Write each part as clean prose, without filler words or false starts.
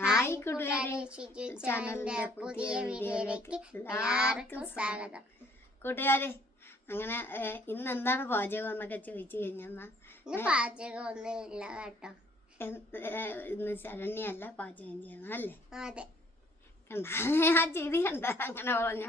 Hi കൂട്ടുകാരെ, ചാനലിന്റെ പുതിയ വീഡിയോയിലേക്ക് എല്ലാവർക്കും സ്വാഗതം. കൂട്ടുകാരെ, അങ്ങനെ ഇന്ന് എന്താണ് പാചകം എന്നൊക്കെ ചോദിച്ചു കഴിഞ്ഞാൽ പാചകമൊന്നും ഇല്ല കേട്ടോ. ഇന്ന് ശരണ്യല്ല പാചകം ചെയ്യണം അല്ലേ? അതെ. കണ്ട ആ ചിരി കണ്ട, അങ്ങനെ പറഞ്ഞ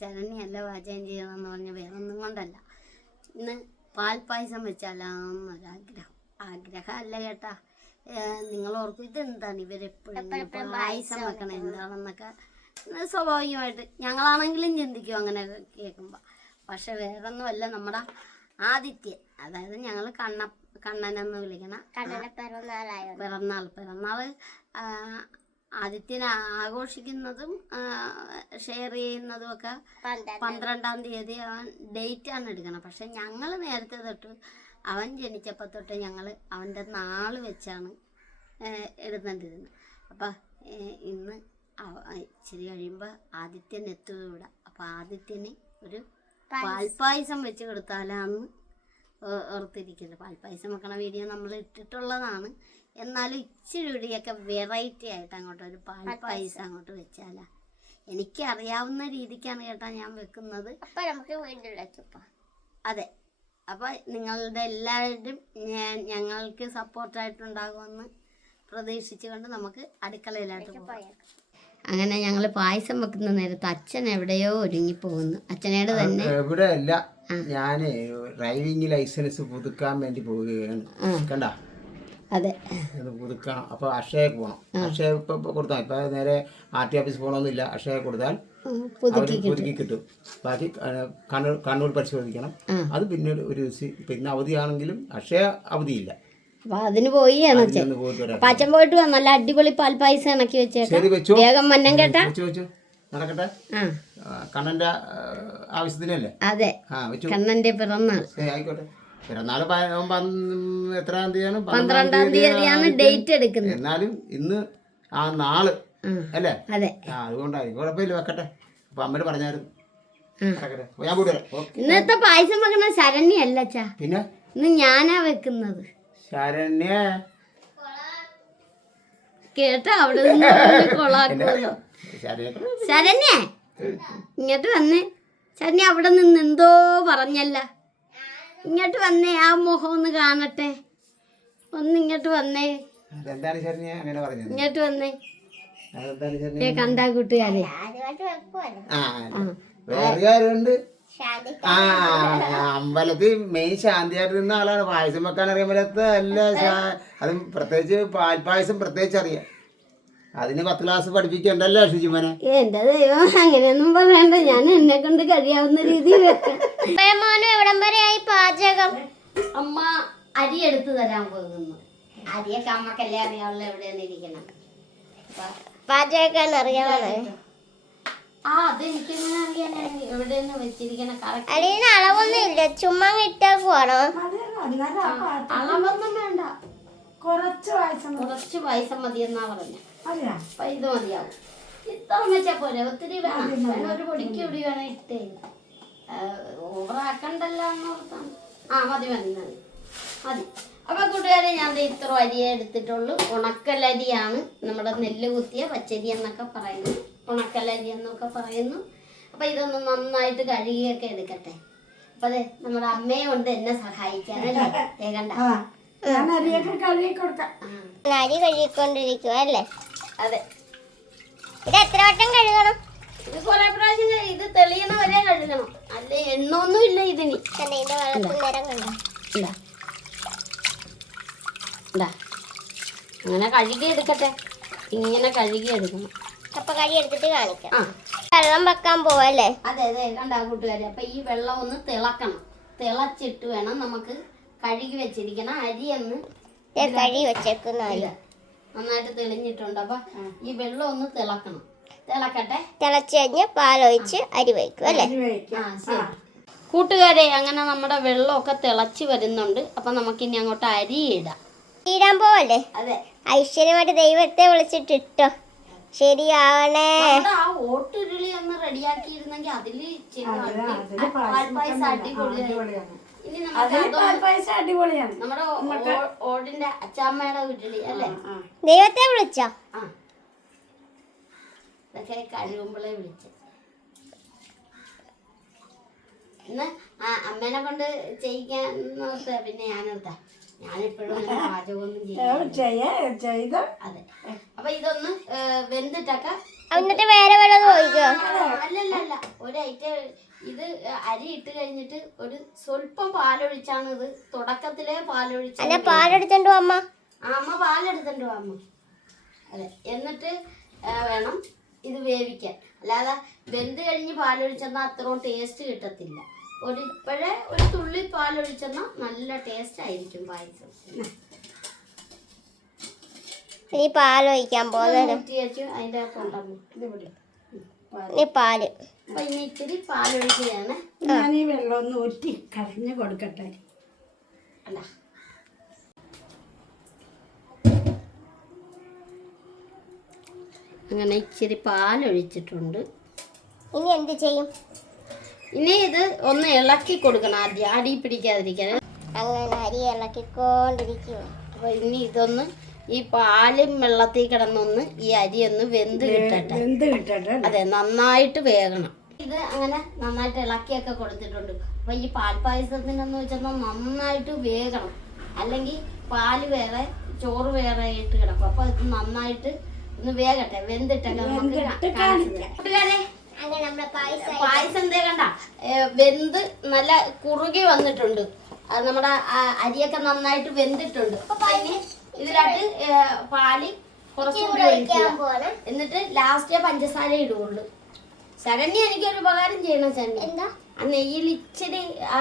ശരണ്യല്ല പാചകം ചെയ്യണമെന്ന് പറഞ്ഞ വേറൊന്നും കൊണ്ടല്ല. ഇന്ന് പാൽപ്പായസം വെച്ചാലാന്നൊരാഗ്രഹം. ആഗ്രഹമല്ല കേട്ടാ, നിങ്ങൾ ഓർക്കും ഇതെന്താണ് ഇവരെപ്പോഴും പായസം വെക്കണം എന്താണെന്നൊക്കെ സ്വാഭാവികമായിട്ട് ഞങ്ങളാണെങ്കിലും ചിന്തിക്കും അങ്ങനെ കേൾക്കുമ്പോൾ. പക്ഷെ വേറൊന്നുമല്ല, നമ്മുടെ ആദിത്യൻ, അതായത് ഞങ്ങൾ കണ്ണനെന്ന് വിളിക്കണ പിറന്നാൾ ആദിത്യൻ ആഘോഷിക്കുന്നതും ഷെയർ ചെയ്യുന്നതും ഒക്കെ 12-ാം തീയതി അവൻ ഡേറ്റാണ് എടുക്കണം. പക്ഷെ ഞങ്ങൾ നേരത്തെ തൊട്ട് അവൻ ജനിച്ചപ്പോൾ തൊട്ട് ഞങ്ങൾ അവൻ്റെ നാള് വെച്ചാണ് എഴുതേണ്ടിരുന്നത്. അപ്പം ഇന്ന് ഇച്ചിരി കഴിയുമ്പോൾ ആദിത്യൻ എത്തുക ഇവിടെ. അപ്പം ആദിത്യന് ഒരു പാൽപ്പായസം വെച്ച് കൊടുത്താലാന്ന് ഓർത്തിരിക്കുന്നത്. പാൽപ്പായസം വെക്കണ വീഡിയോ നമ്മൾ ഇട്ടിട്ടുള്ളതാണ്. എന്നാലും ഇച്ചിരി കൂടിയൊക്കെ വെറൈറ്റി ആയിട്ട് അങ്ങോട്ട് ഒരു പാൽപ്പായസം അങ്ങോട്ട് വെച്ചാലാ. എനിക്ക് അറിയാവുന്ന രീതിക്കാണ് കേട്ടാ ഞാൻ വെക്കുന്നത്. അതെ. അപ്പം നിങ്ങളുടെ എല്ലാവരും ഞങ്ങൾക്ക് സപ്പോർട്ടായിട്ടുണ്ടാകുമെന്ന് പ്രതീക്ഷിച്ചുകൊണ്ട് നമുക്ക് അടുക്കളയിലായിട്ട് പോകാം. അങ്ങനെ ഞങ്ങൾ പായസം വെക്കുന്ന നേരത്ത് അച്ഛൻ എവിടെയോ ഒരുങ്ങിപ്പോകുന്നു. അച്ഛനോട് തന്നെ എവിടെ അല്ല, ഞാൻ ഡ്രൈവിംഗ് ലൈസൻസ് പുതുക്കാൻ വേണ്ടി പോവുകയാണ്. കണ്ട, അതെ, ഇത് പുതുക്കണം. അപ്പോൾ അക്ഷയക്ക് പോകണം. അക്ഷയ ഇപ്പം കൊടുത്താൽ ഇപ്പം നേരെ RT ഓഫീസ് പോകണമെന്നില്ല. അക്ഷയ കൊടുത്താൽ പുതുക്കി കിട്ടും. ബാക്കി കണ്ണൂർ പരിശോധിക്കണം. അത് പിന്നീട് ഒരു പിന്നെ അവധിയാണെങ്കിലും അക്ഷയ അവധിയില്ല. അപ്പൊ അതിന് പോയി അച്ഛൻ പോയിട്ട് നല്ല അടിപൊളി പാൽപ്പായസം ഇണക്കി വെച്ചേക്കാം. വേഗം മന്നം കേട്ടാ നടക്കട്ടെ. കണ്ണന്റെ ആവശ്യത്തിനല്ലേ? അതെ, കണ്ണന്റെ പിറന്നാൾ. ആയിക്കോട്ടെ. പിറന്നാൾ എത്രാം തീയതിയാണ്? 12-ാം തീയതിയാണ് ഡേറ്റ് എടുക്കുന്നത്. എന്നാലും ഇന്ന് ആ നാള് അല്ലേ? അതെ, അതുകൊണ്ടായിരിക്കും. കുഴപ്പമില്ല, വെക്കട്ടെ. അപ്പൊ അമ്മ പറഞ്ഞായിരുന്നു. ഞാൻ കൂടെ ഇന്നത്തെ പായസം വെക്കുന്ന ശരണ്യല്ല അച്ഛാ, പിന്നെ ഇന്ന് ഞാനാ വെക്കുന്നത്. ശരണ്യ കേട്ടോ, അവിടെ നിന്ന് കൊളാക്കുമല്ലോ. ശരണ്യ ഇങ്ങോട്ട് വന്നേ. ശരണ്യ അവിടെ നിന്ന് എന്തോ പറഞ്ഞല്ല. ഇങ്ങോട്ട് വന്നേ, ആ മുഖം ഒന്ന് കാണട്ടെ. ഇങ്ങോട്ട് വന്നേ, ഇങ്ങോട്ട് വന്നേ. കണ്ടാ കൂട്ടുകാരെ, അമ്പലത്തിൽ മെയിൻ ശാന്തിയായിട്ട് നിന്ന ആളാണ്. പായസം വെക്കാൻ അറിയാൻ പറ്റാത്ത അല്ല. അതും പ്രത്യേകിച്ച് പാൽപ്പായസം പ്രത്യേകിച്ച് അറിയാം. അതിന് 10 ക്ലാസ് പഠിപ്പിക്കണ്ടല്ലോ ഷിജുമനെ. എന്റെ ദൈവം, അങ്ങനെയൊന്നും പറയണ്ട. ഞാൻ എന്നെ കൊണ്ട് കഴിയാവുന്ന രീതിയിൽ വെക്കാം. പാചകം അമ്മ അരി എടുത്തു തരാൻ പോകുന്നു. അരിയൊക്കെ അമ്മക്കല്ലേ അറിയാവുള്ള എവിടെയാണ് ഇരിക്കണം. പാചകം അറിയാമോ? അതെനിക്കെങ്ങനെ അറിയാനാണ് എവിടെയാണ് വെച്ചിരിക്കണ. അടിയിൽ അളവൊന്നും ഇല്ല, ചുമ്മാ ഇട്ടാ പോണോ? അളവൊന്നും വേണ്ട, കുറച്ച് പായസം മതി എന്നാ പറഞ്ഞ. അപ്പൊ ഇത് മതിയാവും. ഇത്ര വെച്ചാ പോലെ, ഒത്തിരി വേണം. ഒരു പൊടിക്ക് കൂടി വേണം ഇട്ടേ. ഓവറാക്കണ്ടല്ലോ എന്നോർത്താണ്. മതി മതി മതി മതി. അപ്പൊ കൂട്ടുകാരെ, ഞാൻ ഇത്ര അരിയെ എടുത്തിട്ടുള്ളൂ. ഉണക്കലരിയാണ്, നമ്മുടെ നെല്ല് കുത്തിയ പച്ചരി എന്നൊക്കെ പറയുന്നു, ഉണക്കലരി എന്നൊക്കെ പറയുന്നു. അപ്പൊ ഇതൊന്ന് നന്നായിട്ട് കഴുകിയൊക്കെ എടുക്കട്ടെ. അപ്പൊ അതെ, നമ്മുടെ അമ്മയെ കൊണ്ട് എന്നെ സഹായിക്കാനല്ലേ. കണ്ട, അരി കഴുകിക്കൊണ്ടിരിക്കുക അല്ലേ? അതെ. ഇത് എത്ര വട്ടം കഴുകണം? ഇത് കുറെ പ്രാവശ്യം ഇത് തെളിയണ വരെ കഴുകണം. അല്ല, എണ്ണൊന്നും ഇല്ല ഇതിന്. അങ്ങനെ കഴുകി എടുക്കട്ടെ. ഇങ്ങനെ കഴുകി എടുക്കണം. അപ്പൊ കഴുകി എടുത്തിട്ട് കാണിക്കാം. വെള്ളം വെക്കാൻ പോവല്ലേ? അതെ അതെ, കണ്ടാ കൂട്ടുകാരെ. അപ്പൊ ഈ വെള്ളം ഒന്ന് തിളക്കണം. തിളച്ചിട്ട് വേണം നമുക്ക് കഴുകി വെച്ചിരിക്കണം അരിയൊന്ന് കഴുകി വെച്ചേക്കുന്ന അരി നന്നായിട്ട് തെളിഞ്ഞിട്ടുണ്ട്. അപ്പൊ ഈ വെള്ളം ഒന്ന് തിളക്കണം. തിളക്കട്ടെ. തിളച്ച് കഴിഞ്ഞ് പാലൊഴിച്ച് അരി വയ്ക്കും അല്ലേ? ശരി കൂട്ടുകാരെ, അങ്ങനെ നമ്മുടെ വെള്ളമൊക്കെ തിളച്ച് വരുന്നുണ്ട്. അപ്പൊ നമുക്കിനി അങ്ങോട്ട് അരി ഇടാം. ഇടാൻ പോവല്ലേ? അതെ. ഐശ്വര്യമായിട്ട് ദൈവത്തെ വിളിച്ചിട്ടിട്ടോ, ശരിയാവണേ. ആ ഓട്ടുരുളി ഒന്ന് റെഡിയാക്കിയിരുന്നെങ്കിൽ അതില് പാൽപ്പായസം അടിപൊളിയാണ്. ഇനി നമുക്ക് പൈസ അടിപൊളിയാണ്. നമ്മുടെ ഓടിന്റെ അച്ചാമ്മയുടെ വീട്ടില് അല്ലേ? ദൈവത്തെ വിളിച്ചോ? ആ ഇതൊക്കെ കഴിയുമ്പോഴേ വിളിച്ച് ഇന്ന് അമ്മേനെ കൊണ്ട് ചെയ്യിക്കാൻ നോക്കുക. പിന്നെ ഞാനിപ്പോഴും പാചകമൊന്നും ചെയ്ത. അതെ. അപ്പൊ ഇതൊന്ന് വെന്തിട്ടൊക്കെ എന്നിട്ട് വേറെ അല്ലല്ല ഇത് അരി ഇട്ട് കഴിഞ്ഞിട്ട് ഒരു സ്വല്പം പാലൊഴിച്ചാണ് ഇത് തുടക്കത്തിലെ പാലൊഴിച്ച് പാലെടുത്തോ അമ്മ. അമ്മ പാലെടുത്തോ അമ്മ. അതെ. എന്നിട്ട് വേണം ഇത് വേവിക്കാൻ. അല്ലാതെ വെന്ത് കഴിഞ്ഞ് പാലൊഴിച്ചെന്നാൽ അത്രയും ടേസ്റ്റ് കിട്ടത്തില്ല. ഇപ്പോഴേ ഒരു തുള്ളി പാലൊഴിച്ചെന്നാൽ നല്ല ടേസ്റ്റ് ആയിരിക്കും പായസം. ഈ പാലൊഴിക്കാൻ പോകുന്നത് അതിൻ്റെ കൊണ്ടു പാല്. അപ്പൊ ഇനി ഇച്ചിരി പാലൊഴിക്കുകയാണ്. ഞാൻ ഈ വെള്ളം ഒന്ന് ഊറ്റി കളഞ്ഞ് കൊടുക്കട്ടെ. അല്ല അങ്ങനെ ഇച്ചിരി പാലൊഴിച്ചിട്ടുണ്ട്. ഇനി എന്ത് ചെയ്യും? ഇനി ഇത് ഒന്ന് ഇളക്കി കൊടുക്കണം. ആദ്യം അടി പിടിക്കാതിരിക്കാൻ. അങ്ങനെ അരി ഇളക്കിക്കൊണ്ടിരിക്കുക. അപ്പൊ ഇനി ഇതൊന്ന് ഈ പാലും വെള്ളത്തിൽ കിടന്നൊന്ന് ഈ അരി ഒന്ന് വെന്ത് കിട്ടട്ടെ. അതെ, നന്നായിട്ട് വേകണം. ഇത് അങ്ങനെ നന്നായിട്ട് ഇളക്കിയൊക്കെ കൊടുത്തിട്ടുണ്ട്. അപ്പൊ ഈ പാൽപ്പായസത്തിനെന്ന് വെച്ചാൽ നന്നായിട്ട് വേകണം. അല്ലെങ്കിൽ പാല് വേറെ ചോറ് വേറെ ആയിട്ട് കിടക്കും. അപ്പൊ ഇത് നന്നായിട്ട് ഒന്ന് വേകട്ടെ. വെന്തിട്ടൊക്കെ നമുക്ക് പായസം എന്തേ കണ്ട വെന്ത് നല്ല കുറുകി വന്നിട്ടുണ്ട്. അത് നമ്മുടെ അരിയൊക്കെ നന്നായിട്ട് വെന്തിട്ടുണ്ട്. ഇതിലായിട്ട് പാല് കുറച്ചുകൂടി ഒഴിക്കുക. എന്നിട്ട് ലാസ്റ്റ് പഞ്ചസാര ഇടുള്ളൂ. ശരണ്യ എനിക്കൊരു ഉപകാരം ചെയ്യണം. ശരണ്യ എന്താ ആ നെയ്യിൽ ഇച്ചിരി ആ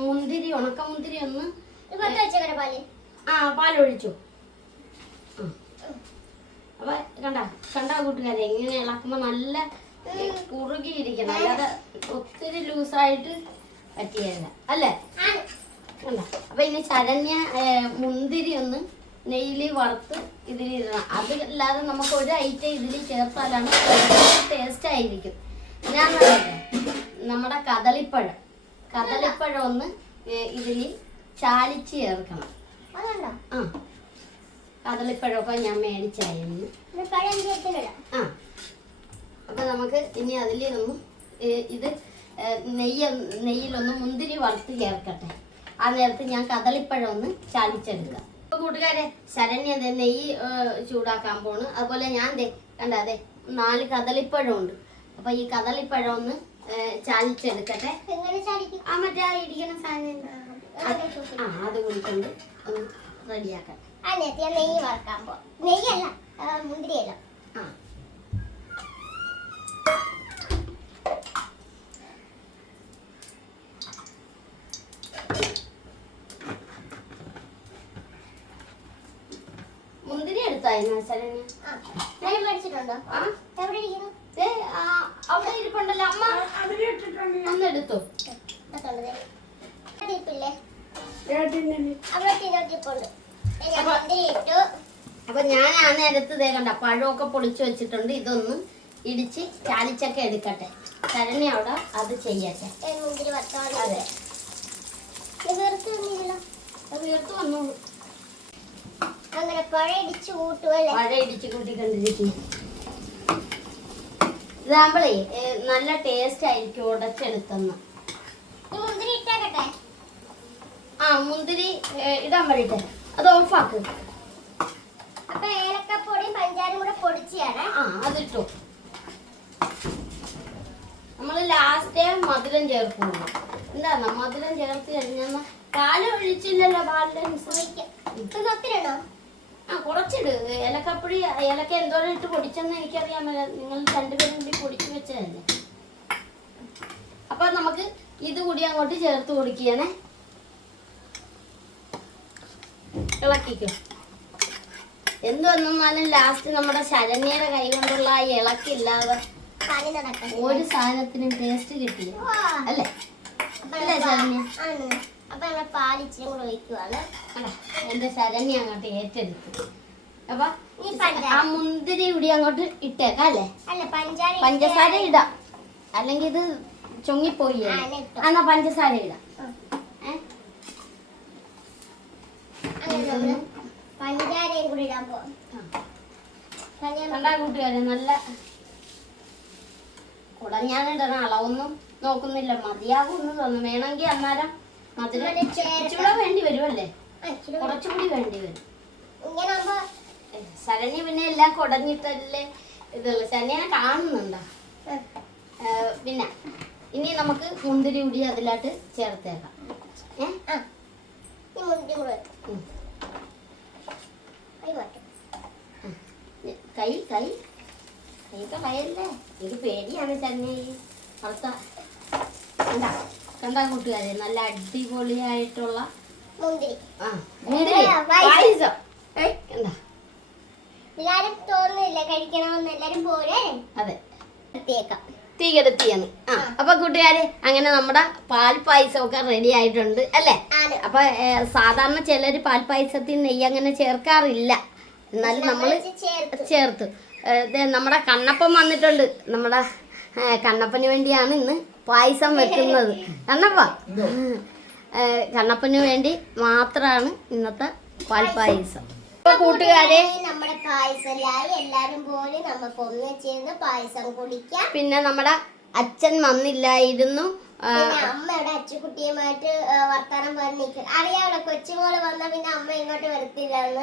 മുന്തിരി ഉണക്കമുന്തിരി ഒന്ന് പാലൊഴിച്ചു. അപ്പൊ കണ്ടാ കൂട്ടുകാരെ എങ്ങനെ ഇളക്കുമ്പോ നല്ല കുറുകിയിരിക്കണം. അല്ലാതെ ഒത്തിരി ലൂസായിട്ട് പറ്റിയല്ല അല്ലേ? കണ്ട. അപ്പൊ ഇനി ശരണ്യ മുന്തിരി ഒന്ന് നെയ്യിൽ വറുത്ത് ഇതിലിടണം. അതല്ലാതെ നമുക്ക് ഒരു ഐറ്റം ഇതിൽ ചേർത്താലാണ് ടേസ്റ്റ് ആയിരിക്കും. ഞാൻ നമ്മുടെ കദളിപ്പഴം ഒന്ന് ഇതിൽ ചാലിച്ച് ചേർക്കണം. ആ കദളിപ്പഴമൊക്കെ ഞാൻ മേടിച്ചായിരുന്നു. അപ്പൊ നമുക്ക് ഇനി അതിലൊന്നും ഇത് നെയ്യിലൊന്ന് മുന്തിരി വറുത്ത് ചേർക്കട്ടെ. ആ നേരത്ത് ഞാൻ കദളിപ്പഴം ഒന്ന് ചാലിച്ചെടുക്കാം. അപ്പൊ കൂട്ടുകാരെ ശരണ്യ നെയ്യ് ചൂടാക്കാൻ പോണ്. അതുപോലെ ഞാൻ കണ്ടേ 4 കദളിപ്പഴം ഉണ്ട്. അപ്പൊ ഈ കദളിപ്പഴം ഒന്ന് ചാലിച്ചെടുക്കട്ടെ. ആ മറ്റേ ഇരിക്കുന്ന സാധനം അത് കൂടിക്കൊണ്ട് ഒന്ന് റെഡിയാക്കാം. നെയ്യ് വറക്കാൻ പോ. നെയ്യല്ല മുന്തിരിയല്ല. മുന്തിരി എടുത്തായിരുന്നു ശരണ്യ? മേടിച്ചിട്ടുണ്ടോ? എവിടെ ഇരിക്കുന്നു? അവിടെ ഇരിപ്പുണ്ടല്ലോ അമ്മ. ഒന്ന് എടുത്തോ. അപ്പൊ ഞാൻ ആ നേരത്ത് കണ്ട പഴമൊക്കെ പൊളിച്ചു വെച്ചിട്ടുണ്ട്. ഇതൊന്ന് ഇടിച്ച് ചാലിച്ചൊക്കെ എടുക്കട്ടെ. ശരണ്യ അവിടെ അത് ചെയ്യട്ടെ. അതെ, വീർത്ത് വന്നോളൂ. അങ്ങനെ പഴ ഇടിച്ച് കൂട്ടിക്കൊണ്ടിരിക്കുന്നു. ഇതാകുമ്പോഴേ നല്ല ടേസ്റ്റ് ആയിരിക്കും ഉടച്ചെടുത്തുന്ന. മുന്തിരി ഇടാൻ വേണ്ടിട്ട് അത് ഓഫാക്ക്. അപ്പൊ ഏലക്കപ്പൊടിയും പഞ്ചാരയും കൂടെ പൊടിച്ചാണ്. അതിട്ടു. നമ്മള് ലാസ്റ്റ് മധുരം ചേർക്കുന്നു. എന്താ മധുരം ചേർത്ത് കഴിഞ്ഞാൽ പാല് ഒഴിച്ചില്ലല്ലോ. പാലിനാണോ? കുറച്ചിട്. ഏലക്കപ്പൊടി ഏലക്ക എന്തോരം ഇട്ട് പൊടിച്ചെന്ന് എനിക്കറിയാൻ മേല. നിങ്ങൾ 2 പേരും കൂടി പൊടിച്ചു വെച്ചതല്ലേ. അപ്പൊ നമുക്ക് ഇത് കൂടി അങ്ങോട്ട് ചേർത്ത് കൊടുക്കുകയാണേ. ഇളക്കിക്കോ. എന്ത് വന്നാലും ലാസ്റ്റ് നമ്മുടെ ശരണ്യയുടെ കൈ കൊണ്ടുള്ള ആ ഇളക്കില്ലാതെ ഒരു സാധനത്തിനും ടേസ്റ്റ് കിട്ടില്ല അല്ലേ? അല്ലേ ശരണ്യ? അപ്പൊ പാലിച്ചിരി കൂടെ ഒഴിക്കുവാണ്. എന്റെ ശരണ്യ അങ്ങോട്ട് ഏറ്റെടുത്തു. അപ്പൊ ആ മുന്തിരി കൂടി അങ്ങോട്ട് ഇട്ടേക്കാം അല്ലേ? പഞ്ചസാര ഇടാം, അല്ലെങ്കിൽ ഇത് ചൊങ്ങിപ്പോയി. എന്നാ പഞ്ചസാര ഇടാം. ഒഴിക്കുന്നു. പഞ്ചാരയും കൂടി ഇടാൻ പോകും. കണ്ടാ കൂട്ടുകാരെ നല്ല കുടഞ്ഞാനിടണം. അളവൊന്നും നോക്കുന്നില്ല, മതിയാകുമെന്ന് തോന്നുന്നു. വേണമെങ്കിൽ അന്നേരം മധുരം ഇച്ചിരി വേണ്ടി വരുമല്ലേ, കുറച്ചുകൂടി വേണ്ടി വരും. ഇങ്ങനെ ആകുമ്പോ ശരണ്യ പിന്നെ എല്ലാം കുടഞ്ഞിട്ടല്ലേ ഇതുള്ളു. ശരണ്യനെ കാണുന്നുണ്ടോ? പിന്നെ ഇനി നമുക്ക് മുന്തിരി കൂടി അതിലായിട്ട് ചേർത്തേക്കാം. ഈ മുന്തിരി കൂടെ കൈ കൈ കൈക്ക് ഭയല്ലേ, എനിക്ക് പേടിയാണ് ശരണ്യ. ഈ പുറത്ത കണ്ടാ കൂട്ടുകാരെ നല്ല അടിപൊളിയായിട്ടുള്ള മുന്തിരി. മുന്തിരി പായസം. കണ്ടാ? എല്ലാരും തോന്നുന്നില്ല കഴിക്കണമെന്ന്, എല്ലാരും പോലെ. അതെ, എടുത്തേക്കാം. തീ കെടുത്തിയാണ്. അപ്പൊ കൂട്ടുകാരെ അങ്ങനെ നമ്മുടെ പാൽ പായസമൊക്കെ റെഡി ആയിട്ടുണ്ട് അല്ലേ? അപ്പൊ സാധാരണ ചിലര് പാൽ പായസത്തിൽ നെയ്യ് അങ്ങനെ ചേർക്കാറില്ല, എന്നാലും നമ്മള് ചേർത്തു. നമ്മുടെ കണ്ണപ്പം വന്നിട്ടുണ്ട്. നമ്മുടെ കണ്ണപ്പന് വേണ്ടിയാണ് ഇന്ന് പായസം വെക്കുന്നത്. കണ്ണപ്പന് വേണ്ടി മാത്രമാണ് ഇന്നത്തെ പാൽ പായസം. കൂട്ടുകാരെ നമ്മുടെ പായസമായി എല്ലാരും പോലെ നമുക്ക് ഒന്ന് ചേർന്ന് പായസം കുടിക്കാം. പിന്നെ നമ്മുടെ അച്ഛൻ വന്നില്ലായിരുന്നു. അമ്മയുടെ അച്ചുകുട്ടിയുമായിട്ട് വർത്താനം പറഞ്ഞിരിക്കും. അറിയാമല്ലോ, കൊച്ചുമോള് വന്നാ പിന്നെ അമ്മ ഇങ്ങോട്ട് വരത്തില്ലാന്ന്.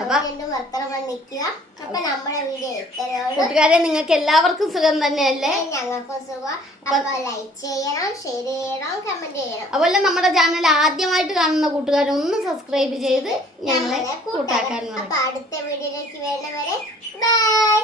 അപ്പൊ രണ്ടും വർത്താനം പറഞ്ഞിരിക്കുക. അപ്പൊ നമ്മുടെ വീഡിയോ ഇത്രയോളം. കൂട്ടുകാരെ നിങ്ങൾക്ക് എല്ലാവർക്കും സുഖം തന്നെയല്ലേ? ഞങ്ങൾക്കും സുഖം. അപ്പൊ ലൈക്ക് ചെയ്യണം, ഷെയർ ചെയ്യണം, കമന്റ് ചെയ്യണം. അതുപോലെ നമ്മുടെ ചാനൽ ആദ്യമായിട്ട് കാണുന്ന കൂട്ടുകാരെ ഒന്ന് സബ്സ്ക്രൈബ് ചെയ്ത് ഞങ്ങളെ കൂട്ടാക്കാൻ. അപ്പൊ അടുത്ത വീഡിയോയിലേക്ക് വരുന്നവരെ ബൈ.